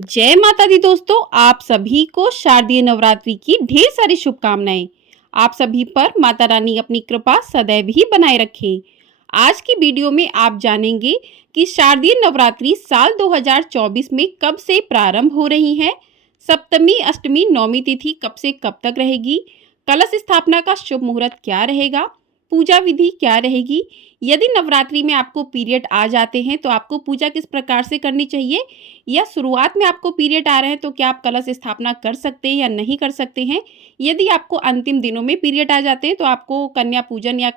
जय माता दी दोस्तों, आप सभी को शारदीय नवरात्रि की ढेर सारी शुभकामनाएं। आप सभी पर माता रानी अपनी कृपा सदैव ही बनाए रखे। आज की वीडियो में आप जानेंगे कि शारदीय नवरात्रि साल 2024 में कब से प्रारंभ हो रही है, सप्तमी अष्टमी नौमी तिथि कब से कब तक रहेगी, कलश स्थापना का शुभ मुहूर्त क्या रहेगा, पूजा विधि क्या रहेगी। यदि नवरात्रि में आपको पीरियड आ जाते हैं तो आपको पूजा किस प्रकार से करनी चाहिए, या शुरुआत में आपको पीरियड आ रहे हैं तो क्या आप कलश स्थापना कर सकते हैं या नहीं कर सकते हैं। यदि आपको अंतिम दिनों में पीरियड आ जाते हैं तो आपको कन्या पूजन या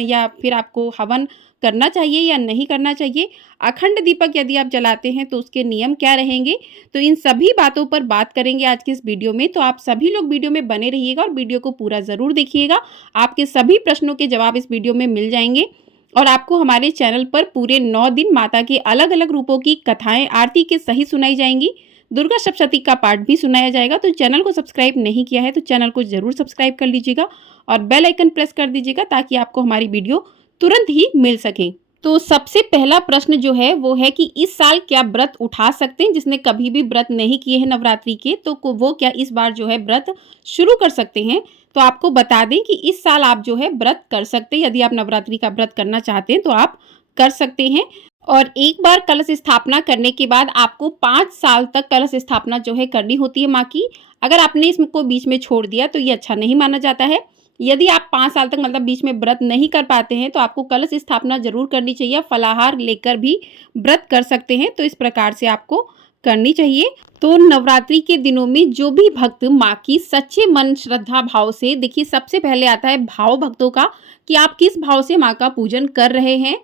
या फिर आपको हवन करना चाहिए या नहीं करना चाहिए। अखंड दीपक यदि आप जलाते हैं तो उसके नियम क्या रहेंगे, तो इन सभी बातों पर बात करेंगे आज की इस वीडियो में। तो आप सभी लोग वीडियो में बने रहिएगा और वीडियो को पूरा ज़रूर देखिएगा। आपके सभी प्रश्नों के जवाब इस वीडियो में मिल जाएंगे और आपको हमारे चैनल पर पूरे 9 दिन माता के अलग अलग रूपों की कथाएं आरती के सहित सुनाई जाएंगी। दुर्गा सप्तशती का पाठ भी सुनाया जाएगा। तो चैनल को सब्सक्राइब नहीं किया है तो चैनल को जरूर सब्सक्राइब कर लीजिएगा और बेल आइकन प्रेस कर दीजिएगा ताकि आपको हमारी वीडियो तुरंत ही मिल सके। तो सबसे पहला प्रश्न जो है वो है कि इस साल क्या व्रत उठा सकते हैं, जिसने कभी भी व्रत नहीं किए हैं नवरात्रि के, तो वो क्या इस बार जो है व्रत शुरू कर सकते हैं। तो आपको बता दें कि इस साल आप जो है व्रत कर सकते हैं। यदि आप नवरात्रि का व्रत करना चाहते हैं तो आप कर सकते हैं। और एक बार कलश स्थापना करने के बाद आपको 5 साल तक कलश स्थापना जो है करनी होती है माँ की। अगर आपने इसको बीच में छोड़ दिया तो ये अच्छा नहीं माना जाता है। यदि आप 5 साल तक मतलब बीच में व्रत नहीं कर पाते हैं तो आपको कलश स्थापना जरूर करनी चाहिए। फलाहार लेकर भी व्रत कर सकते हैं। तो इस प्रकार से आपको करनी चाहिए। तो नवरात्रि के दिनों में जो भी भक्त माँ की सच्चे मन श्रद्धा भाव से, देखिए सबसे पहले आता है भाव भक्तों का, कि आप किस भाव से माँ का पूजन कर रहे हैं।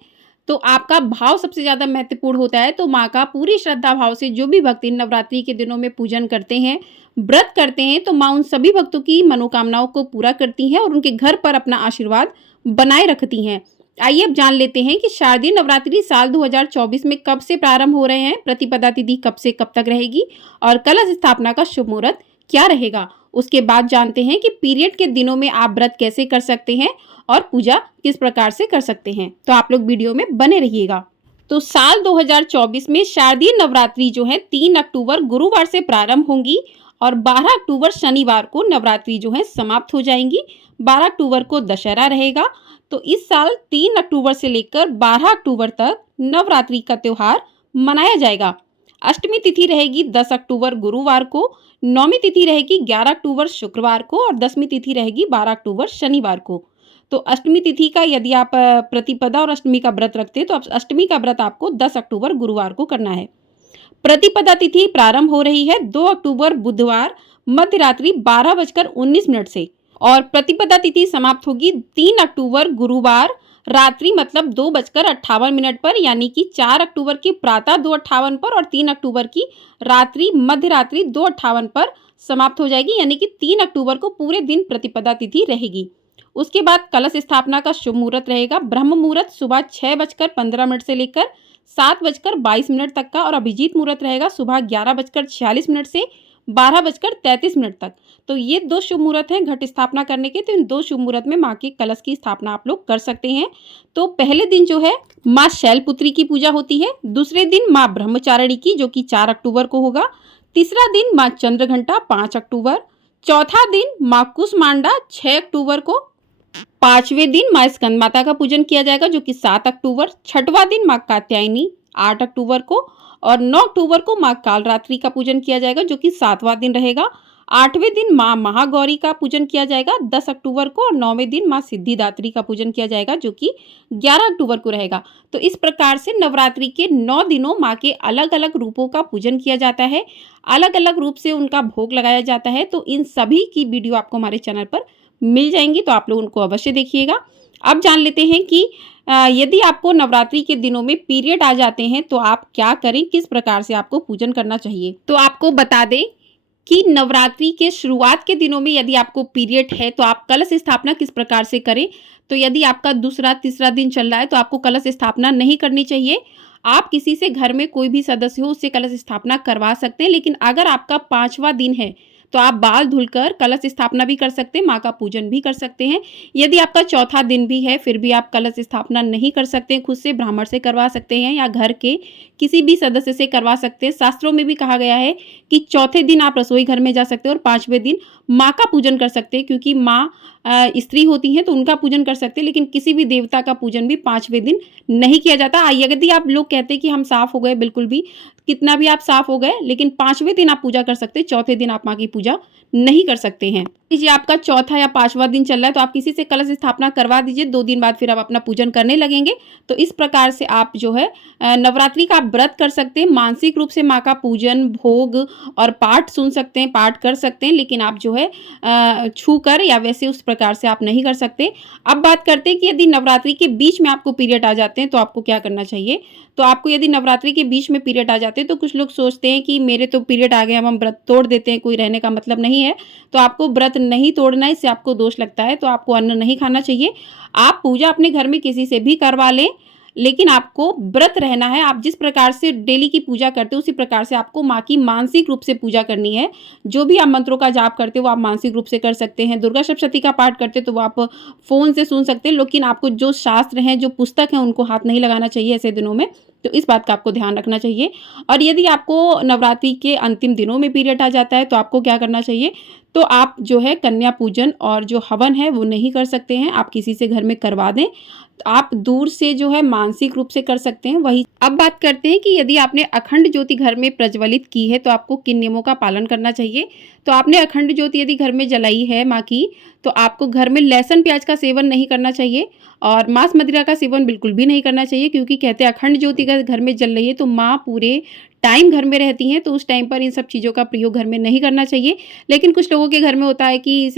तो आपका भाव सबसे ज्यादा महत्वपूर्ण होता है। तो माँ का पूरी श्रद्धा भाव से जो भी भक्त इन नवरात्रि के दिनों में पूजन करते हैं, व्रत करते हैं, तो माँ उन सभी भक्तों की मनोकामनाओं को पूरा करती हैं और उनके घर पर अपना आशीर्वाद बनाए रखती हैं। आइए अब जान लेते हैं कि शारदीय नवरात्रि साल 2024 में कब से प्रारंभ हो रहे हैं, प्रतिपदा तिथि कब से कब तक रहेगी और कलश स्थापना का शुभ मुहूर्त क्या रहेगा। उसके बाद जानते हैं कि पीरियड के दिनों में आप व्रत कैसे कर सकते हैं और पूजा किस प्रकार से कर सकते हैं। तो आप लोग वीडियो में बने रहिएगा। तो साल 2024 में शारदीय नवरात्रि जो है 3 अक्टूबर गुरुवार से प्रारंभ होंगी और 12 अक्टूबर शनिवार को नवरात्रि जो है समाप्त हो जाएंगी। 12 अक्टूबर को दशहरा रहेगा। तो इस साल 3 अक्टूबर से लेकर 12 अक्टूबर तक नवरात्रि का त्योहार मनाया जाएगा। अष्टमी तिथि रहेगी 10 अक्टूबर गुरुवार को, नौमी तिथि रहेगी 11 अक्टूबर शुक्रवार को और 10वीं तिथि रहेगी 12 अक्टूबर शनिवार को। तो अष्टमी तिथि का यदि आप प्रतिपदा और अष्टमी का व्रत रखते हैं तो अष्टमी का व्रत आपको 10 अक्टूबर गुरुवार को करना है। प्रतिपदा तिथि प्रारंभ हो रही है 2 अक्टूबर बुधवार मध्य रात्रि 12:19 से और प्रतिपदा तिथि समाप्त होगी 3 अक्टूबर गुरुवार रात्रि मतलब 2:58 पर, यानी कि 4 अक्टूबर की प्रातः 2:58 पर और 3 अक्टूबर की रात्रि मध्य रात्रि 2:58 पर समाप्त हो जाएगी, यानी कि 3 अक्टूबर को पूरे दिन प्रतिपदा तिथि रहेगी। उसके बाद कलश स्थापना का शुभ मुहूर्त रहेगा। ब्रह्म मुहूर्त सुबह 6:15 से लेकर 7:22 तक का और अभिजीत मुहूर्त रहेगा सुबह 11:46 से 12:33 तक। तो ये 2 शुभ मुहूर्त हैं घट स्थापना करने के। तो इन 2 शुभ मुहूर्त में माँ के कलश की स्थापना आप लोग कर सकते हैं। तो पहले दिन जो है माँ शैलपुत्री की पूजा होती है, दूसरे दिन माँ ब्रह्मचारिणी की जो कि 4 अक्टूबर को होगा, तीसरा दिन माँ चंद्रघंटा 5 अक्टूबर, चौथा दिन माँ कुसमांडा 6 अक्टूबर को, पांचवें दिन माँ स्कंद माता का पूजन किया जाएगा जो कि 7 अक्टूबर, छठवां दिन माँ कात्यायनी 8 अक्टूबर को और 9 अक्टूबर को माँ कालरात्रि का पूजन किया जाएगा जो कि 7वां दिन रहेगा। 8वें दिन माँ महागौरी का पूजन किया जाएगा 10 अक्टूबर को और 9वें दिन माँ सिद्धिदात्री का पूजन किया जाएगा जो कि 11 अक्टूबर को रहेगा। तो इस प्रकार से नवरात्रि के 9 दिनों माँ के अलग अलग रूपों का पूजन किया जाता है, अलग अलग रूप से उनका भोग लगाया जाता है। तो इन सभी की वीडियो आपको हमारे चैनल पर मिल जाएंगी, तो आप लोग उनको अवश्य देखिएगा। अब जान लेते हैं कि यदि आपको नवरात्रि के दिनों में पीरियड आ जाते हैं तो आप क्या करें, किस प्रकार से आपको पूजन करना चाहिए। तो आपको बता दें कि नवरात्रि के शुरुआत के दिनों में यदि आपको पीरियड है तो आप कलश स्थापना किस प्रकार से करें। तो यदि आपका दूसरा तीसरा दिन चल रहा है तो आपको कलश स्थापना नहीं करनी चाहिए। आप किसी से घर में कोई भी सदस्य हो उससे कलश स्थापना करवा सकते हैं, लेकिन अगर आपका 5वां दिन है तो आप बाल धुलकर कलश स्थापना भी कर सकते हैं, माँ का पूजन भी कर सकते हैं। यदि आपका चौथा दिन भी है फिर भी आप कलश स्थापना नहीं कर सकते हैं, खुद से ब्राह्मण से करवा सकते हैं या घर के किसी भी सदस्य से करवा सकते हैं। शास्त्रों में भी कहा गया है कि चौथे दिन आप रसोई घर में जा सकते हैं और 5वें दिन माँ का पूजन कर सकते हैं, क्योंकि माँ स्त्री होती हैं तो उनका पूजन कर सकते हैं, लेकिन किसी भी देवता का पूजन भी 5वें दिन नहीं किया जाता। यदि आप लोग कहते हैं कि हम साफ हो गए, बिल्कुल भी कितना भी आप साफ हो गए, लेकिन 5वें दिन आप पूजा कर सकते हैं, चौथे दिन आप माँ की पूजा नहीं कर सकते हैं। जी, आपका चौथा या 5वां दिन चल रहा है तो आप किसी से कलश स्थापना करवा दीजिए, 2 दिन बाद फिर आप अपना पूजन करने लगेंगे। तो इस प्रकार से आप जो है नवरात्रि का आप व्रत कर सकते हैं, मानसिक रूप से माँ का पूजन, भोग और पाठ सुन सकते हैं, पाठ कर सकते हैं, लेकिन आप जो है छू कर या वैसे उस प्रकार से आप नहीं कर सकते। अब बात करते हैं कि यदि नवरात्रि के बीच में आपको पीरियड आ जाते हैं तो आपको क्या करना चाहिए। तो आपको यदि नवरात्रि के बीच में पीरियड आ जाते हैं तो कुछ लोग सोचते हैं कि मेरे तो पीरियड आ गए, अब हम व्रत तोड़ देते हैं, कोई रहने का मतलब नहीं है। तो आपको व्रत नहीं तोड़ना है, इससे आपको दोष लगता है, तो आपको अन्न नहीं खाना चाहिए। आप पूजा अपने घर में किसी से भी करवा लें, लेकिन आपको व्रत रहना है। आप जिस प्रकार से डेली की पूजा करते हो उसी प्रकार से आपको माँ की मानसिक रूप से पूजा करनी है। जो भी आप मंत्रों का जाप करते हो वो आप मानसिक रूप से कर सकते हैं। दुर्गा सप्तशती का पाठ करते हो तो वो आप फ़ोन से सुन सकते हैं, लेकिन आपको जो शास्त्र हैं, जो पुस्तक हैं, उनको हाथ नहीं लगाना चाहिए ऐसे दिनों में। तो इस बात का आपको ध्यान रखना चाहिए। और यदि आपको नवरात्रि के अंतिम दिनों में पीरियड आ जाता है तो आपको क्या करना चाहिए, तो आप जो है कन्या पूजन और जो हवन है वो नहीं कर सकते हैं, आप किसी से घर में करवा दें। तो आप दूर से जो है मानसिक रूप से कर सकते हैं। वही अब बात करते हैं कि यदि आपने अखंड ज्योति घर में प्रज्वलित की है तो आपको किन नियमों का पालन करना चाहिए। तो आपने अखंड ज्योति यदि घर में जलाई है माँ की, तो आपको घर में लहसुन प्याज का सेवन नहीं करना चाहिए और मांस मदिरा का सेवन बिल्कुल भी नहीं करना चाहिए, क्योंकि कहते हैं अखंड ज्योति अगर घर में जल रही है तो माँ पूरे टाइम घर में रहती हैं, तो उस टाइम पर इन सब चीज़ों का प्रयोग घर में नहीं करना चाहिए। लेकिन कुछ लोगों के घर में होता है कि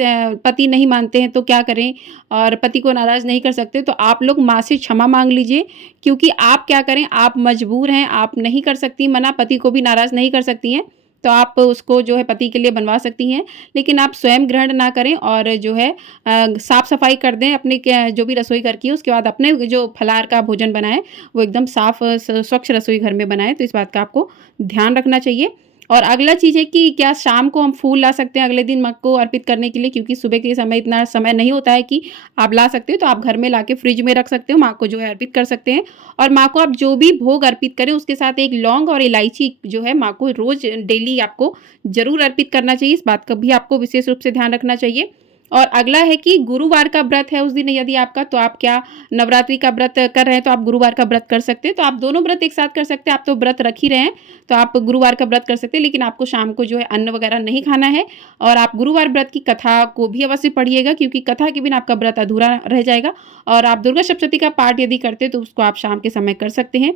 पति नहीं मानते हैं तो क्या करें, और पति को नाराज़ नहीं कर सकते, तो आप लोग माँ से क्षमा मांग लीजिए, क्योंकि आप क्या करें, आप मजबूर हैं, आप नहीं कर सकती मना, पति को भी नाराज़ नहीं कर सकती हैं। तो आप उसको जो है पति के लिए बनवा सकती हैं, लेकिन आप स्वयं ग्रहण ना करें और जो है साफ सफाई कर दें अपने जो भी रसोई घर की है। उसके बाद अपने जो फलाहार का भोजन बनाएं वो एकदम साफ स्वच्छ रसोई घर में बनाएं। तो इस बात का आपको ध्यान रखना चाहिए। और अगला चीज़ है कि क्या शाम को हम फूल ला सकते हैं अगले दिन माँ को अर्पित करने के लिए, क्योंकि सुबह के समय इतना समय नहीं होता है कि आप ला सकते हो, तो आप घर में लाके फ्रिज में रख सकते हो, माँ को जो है अर्पित कर सकते हैं। और माँ को आप जो भी भोग अर्पित करें उसके साथ एक लौंग और इलायची जो है माँ को रोज डेली आपको जरूर अर्पित करना चाहिए। इस बात का भी आपको विशेष रूप से ध्यान रखना चाहिए। और अगला है कि गुरुवार का व्रत है उस दिन यदि आपका, तो आप क्या नवरात्रि का व्रत कर रहे हैं तो आप गुरुवार का व्रत कर सकते हैं। तो आप दोनों व्रत एक साथ कर सकते हैं। आप तो व्रत रख ही रहे हैं तो आप गुरुवार का व्रत कर सकते हैं, लेकिन आपको शाम को जो है अन्न वगैरह नहीं खाना है। और आप गुरुवार व्रत की कथा को भी अवश्य पढ़िएगा, क्योंकि कथा के बिना आपका व्रत अधूरा रह जाएगा। और आप दुर्गा सप्तशती का पाठ यदि करते हैं तो उसको आप शाम के समय कर सकते हैं।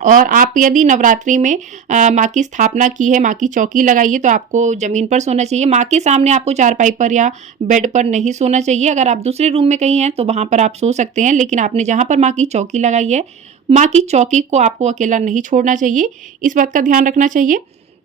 और आप यदि नवरात्रि में माँ की स्थापना की है, माँ की चौकी लगाई है, तो आपको ज़मीन पर सोना चाहिए। माँ के सामने आपको चारपाई पर या बेड पर नहीं सोना चाहिए। अगर आप दूसरे रूम में कहीं हैं तो वहाँ पर आप सो सकते हैं, लेकिन आपने जहाँ पर माँ की चौकी लगाई है, माँ की चौकी को आपको अकेला नहीं छोड़ना चाहिए। इस बात का ध्यान रखना चाहिए।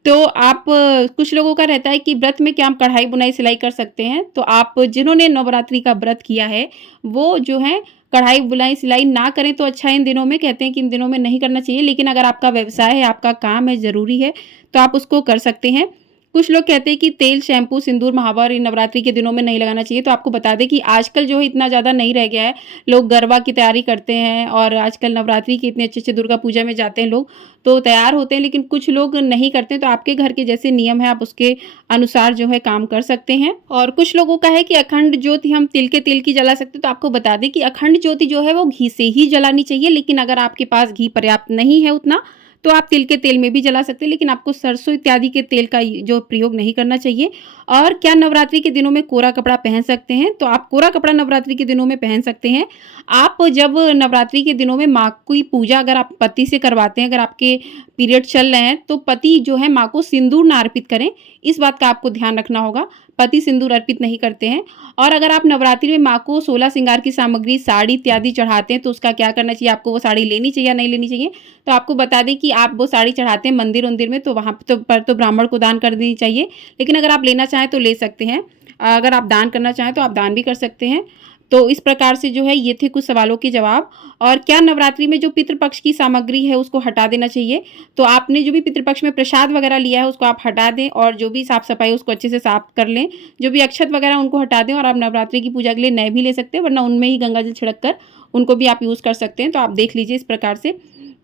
तो आप कुछ लोगों का रहता है कि व्रत में क्या हम कढ़ाई बुनाई सिलाई कर सकते हैं। तो आप जिन्होंने नवरात्रि का व्रत किया है वो जो है कढ़ाई बुनाई सिलाई ना करें तो अच्छा है। इन दिनों में कहते हैं कि इन दिनों में नहीं करना चाहिए, लेकिन अगर आपका व्यवसाय है, आपका काम है, ज़रूरी है, तो आप उसको कर सकते हैं। कुछ लोग कहते हैं कि तेल, शैम्पू, सिंदूर, महावर इन नवरात्रि के दिनों में नहीं लगाना चाहिए। तो आपको बता दें कि आजकल जो है इतना ज़्यादा नहीं रह गया है। लोग गरबा की तैयारी करते हैं और आजकल नवरात्रि की इतने अच्छे-अच्छे दुर्गा पूजा में जाते हैं लोग, तो तैयार होते हैं, लेकिन कुछ लोग नहीं करते हैं। तो आपके घर के जैसे नियम है आप उसके अनुसार जो है काम कर सकते हैं। और कुछ लोगों का है कि अखंड ज्योति हम तिल के तेल की जला सकते हैं। तो आपको बता दें कि अखंड ज्योति जो है वो घी से ही जलानी चाहिए, लेकिन अगर आपके पास घी पर्याप्त नहीं है उतना, तो आप तिल के तेल में भी जला सकते हैं, लेकिन आपको सरसों इत्यादि के तेल का जो प्रयोग नहीं करना चाहिए। और क्या नवरात्रि के दिनों में कोरा कपड़ा पहन सकते हैं? तो आप कोरा कपड़ा नवरात्रि के दिनों में पहन सकते हैं। आप जब नवरात्रि के दिनों में माँ की पूजा अगर आप पति से करवाते हैं, अगर आपके पीरियड चल रहे हैं, तो पति जो है माँ को सिंदूर ना अर्पित करें। इस बात का आपको ध्यान रखना होगा। पति सिंदूर अर्पित नहीं करते हैं। और अगर आप नवरात्रि में माँ को 16 श्रृंगार की सामग्री, साड़ी इत्यादि चढ़ाते हैं, तो उसका क्या करना चाहिए, आपको वो साड़ी लेनी चाहिए या नहीं लेनी चाहिए। तो आपको बता दें कि आप वो साड़ी चढ़ाते हैं मंदिर में, तो वहाँ पर तो ब्राह्मण को दान कर देनी चाहिए, लेकिन अगर आप लेना चाहें तो ले सकते हैं। अगर आप दान करना चाहें तो आप दान भी कर सकते हैं। तो इस प्रकार से जो है ये थे कुछ सवालों के जवाब। और क्या नवरात्रि में जो पितृपक्ष की सामग्री है उसको हटा देना चाहिए? तो आपने जो भी पितृपक्ष में प्रसाद वगैरह लिया है उसको आप हटा दें और जो भी साफ-सफाई उसको अच्छे से साफ कर लें। जो भी अक्षत वगैरह उनको हटा दें और आप नवरात्रि की पूजा के लिए नए भी ले सकते हैं, वरना उनमें ही गंगा जल छिड़क कर उनको भी आप यूज़ कर सकते हैं। तो आप देख लीजिए इस प्रकार से।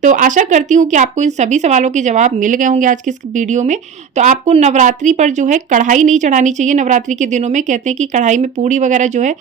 तो आशा करती हूँ कि आपको इन सभी सवालों के जवाब मिल गए होंगे आज की इस वीडियो में। तो आपको नवरात्रि पर जो है कढ़ाई नहीं चढ़ानी चाहिए। नवरात्रि के दिनों में कहते हैं कि कढ़ाई में पूड़ी वगैरह जो है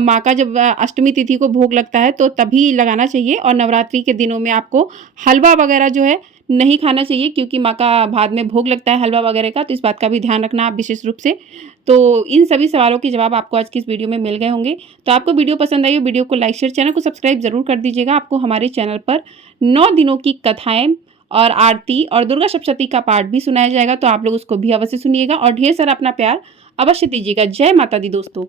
माँ का जब अष्टमी तिथि को भोग लगता है तो तभी लगाना चाहिए। और नवरात्रि के दिनों में आपको हलवा वगैरह जो है नहीं खाना चाहिए, क्योंकि माँ का बाद में भोग लगता है हलवा वगैरह का, तो इस बात का भी ध्यान रखना आप विशेष रूप से। तो इन सभी सवालों के जवाब आपको आज की इस वीडियो में मिल गए होंगे। तो आपको वीडियो पसंद आई हो, वीडियो को लाइक शेयर, चैनल को सब्सक्राइब जरूर कर दीजिएगा। आपको हमारे चैनल पर 9 दिनों की कथाएं और आरती और दुर्गा सप्तशती का पाठ भी सुनाया जाएगा, तो आप लोग उसको भी अवश्य सुनिएगा और ढेर सारा अपना प्यार अवश्य दीजिएगा। जय माता दी दोस्तों।